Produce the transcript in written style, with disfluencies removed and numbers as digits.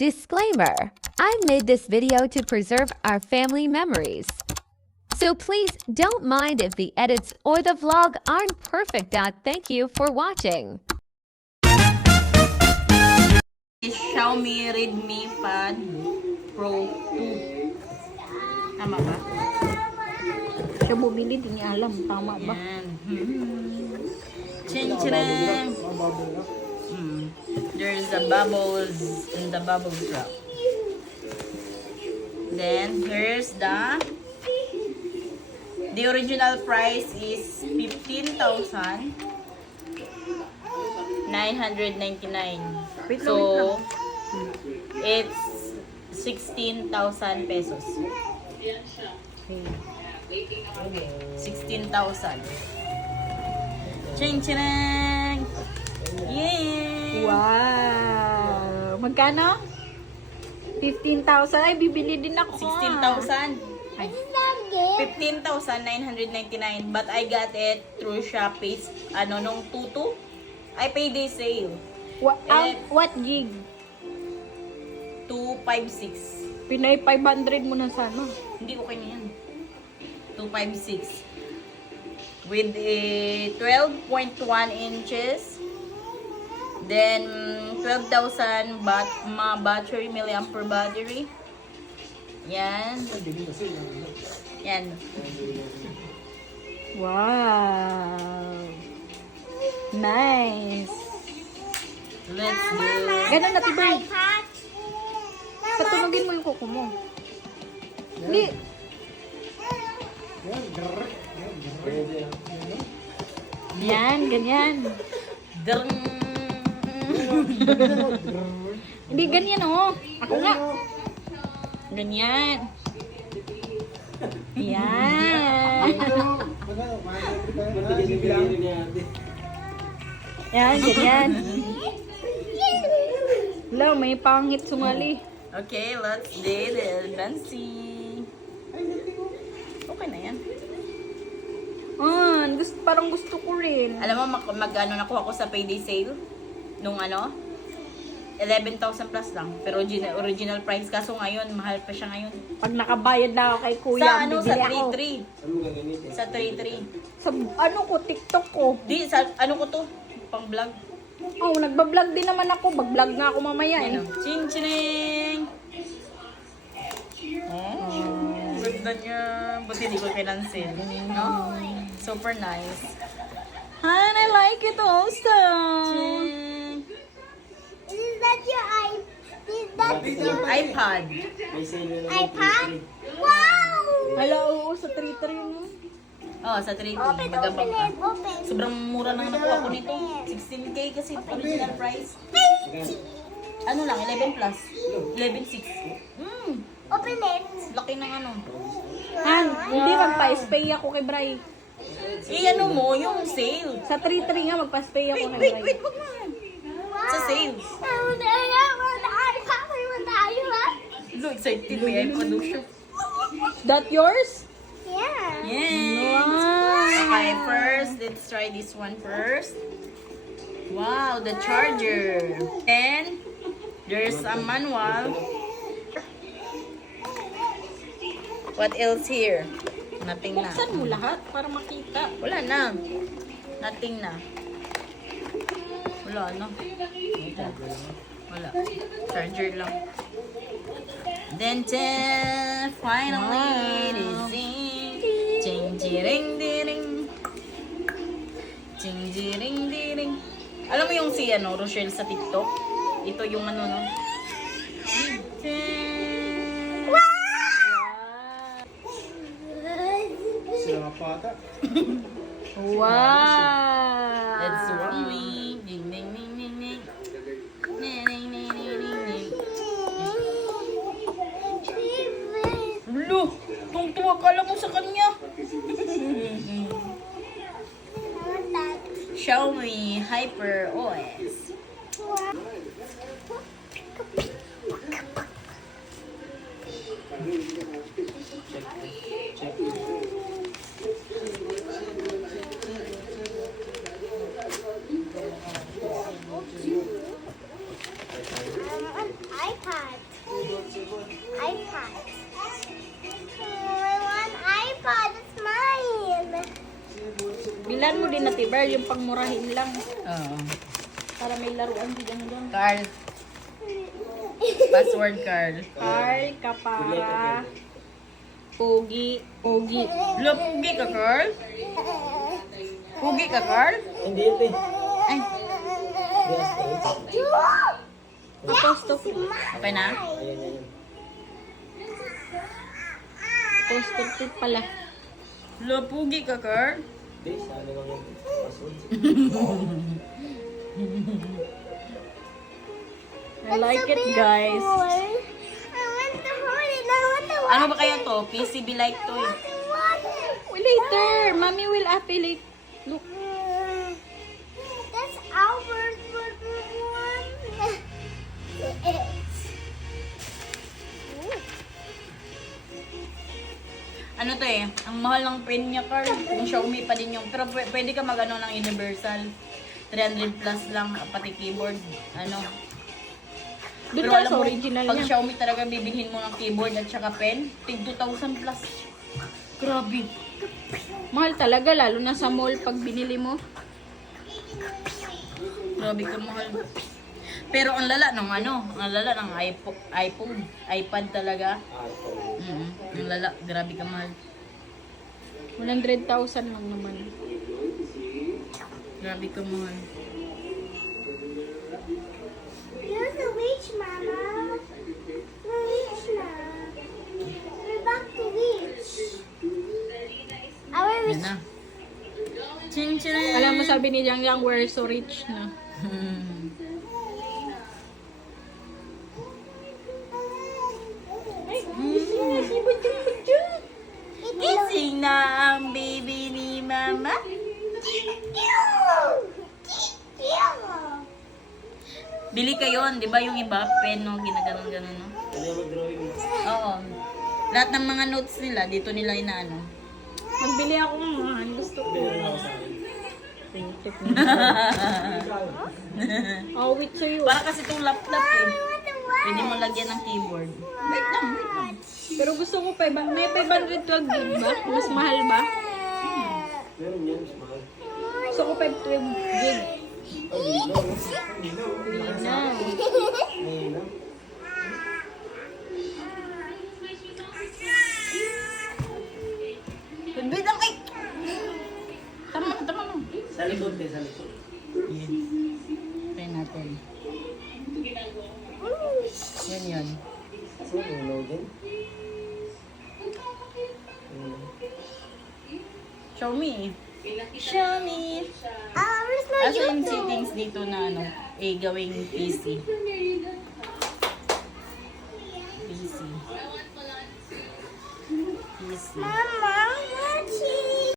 Disclaimer: I made this video to preserve our family memories. So please don't mind if the edits or the vlog aren't perfect. Thank you for watching. Xiaomi Redmi Pad Pro 2. Tama ba? Siya bumili, di niya alam. Tama ba? Yan. Chin-chin. There's the bubbles in the bubble wrap. Then, here's the original price is 15,999. So, it's 16,000 pesos. 16,000. Ching-ching! Yay! Wow! Magkano? 15,000. Ay, bibili din ako. 16,000. 15,999. But I got it through Shopee. Nung tutu. I payday sale. What gig? 256. Pinay 500 mo na sana. Hindi, okay na yan. 256. With a 12.1 inches. Then, 12,000 battery, milliampere battery. Yan. Yan. Wow! Nice! Let's do. Ganun na, Tibay. Patunogin mo yung kuko mo. Hindi. Yan, ganyan. Drng. Hindi, ganyan oh. Ako nga. Ganyan. Yan. Yan, ganyan. Hello, may pangit sumali. Okay, let's do the dancing. Okay na yan. Parang gusto ko rin. Alam mo, nakuha ko sa payday sale. Nung 11,000 plus lang. Pero original price. Kaso ngayon, mahal pa siya ngayon. Pag nakabayad na ako kay kuya, Sa sa bibili ako. 3.3. Sa 3.3. Sa TikTok ko. Di, sa ko to? Pang vlog. Oh, nagbablog din naman ako. Mag-vlog nga ako mamaya eh. Ching ching. Oh, ganda niya. Buti di ko kinansin. No? Super nice. And I like it also. Ching. Is that your iPad. iPad? Wow! Hala, oo, sa 3-3 yun. Oh, sa 3.3. Open Magabang ka. it, open. Sobrang mura lang nakuha ko nito. 16K kasi original price. Ano lang, 11 plus. 11.6. Open it. Laki ng Han, hindi magpa-spay ako kay Bray. mo, yung sale. Sa 3-3 nga, magpa-spay ako kay Bray. Wait, wag na. Sa sale. Look, excited. May iPad daw siya. That yours? Yeah. Yes. Wow. Okay, first, let's try this one first. Wow, the charger. And there's a manual. What else here? Nothing na. Buksan mo lahat para makita. Wala na. Nothing na. Wala na. Wala. Charger lang. Then, finally, it is in. Ching-jiring-diring. Ching-jiring-diring. Alam mo yung si Rochelle sa TikTok? Ito yung no? Wow. Let's one wing. Ding, ding, ding, ding, ding. Ding, ding, ding, ding, ding, ding. Lo, tungtuwa ka lang mo sa kanya. Xiaomi Hyper OS. An iPad. Bilan mo din na tibar, yung pangmurahin lang. Oo. Para may laruan din lang. Carl. Password Carl. Carl, Kapara, Pogi, Pogi. Lo, pugi ka, Carl? Pugi ka, Carl? Hindi ito eh. Ay, Apostol. okay na? Ayan. Apostol pala. Lo, pugi ka, Carl? Hindi, sana lang yung password. I like it, guys. I want to hold it. I want to Ano ba kaya to? PCB like to eh. Well, later. Mommy will affiliate. Look. That's our one. Ano to eh? Ang mahal ng pen niya, Carl. Kung Xiaomi pa din yung... Pero pwede ka mag-ano ng Universal. 300 plus lang, pati keyboard. Ano? Doon Pero ka alam sa mo, original pag niya. Xiaomi talaga bibilhin mo ng keyboard at saka pen, tig 2,000 plus. Grabe. Mahal talaga, lalo na sa mall pag binili mo. Grabe ka mahal. Pero ang lala ng ano, ang lala ng iPhone, iPad talaga. Ang lala, grabe ka mahal. 100,000 lang naman. Grabe ka mahal. You're the witch, Mama. We're witch now. We're back to witch. Our Yan witch. na. Chin chin. Alam mo, sabi ni Yang Yang, we're so rich na. Gising na ang baby ni Mama. Bili kayo, di ba yung iba, pen, no? Ginaganon-ganon, no? Ano yung mag-drawing mo? Oo. Lahat ng mga notes nila, dito nila inaano. Magbili ako nga. Gusto ko. Binili ako sa akin. I'll wait sa'yo. Para kasi itong laptop, eh. Pwede mo lagyan ng keyboard. Wait lang, wait lang. Pero gusto ko pa, may 512 gig ba? Mas mahal ba? Meron yan, small. Gusto ko 512 gig. Ay, no. Na. Ngayon na. Wait lang, ay! Tama mo, tama mo. Sa likod eh, sa likod. Yan. Try natin. Yan yan. Ano yung loading? Xiaomi eh. Xiaomi! Where's my Asa yung YouTube? settings dito na ano, gawing PC. PC. PC. Mama,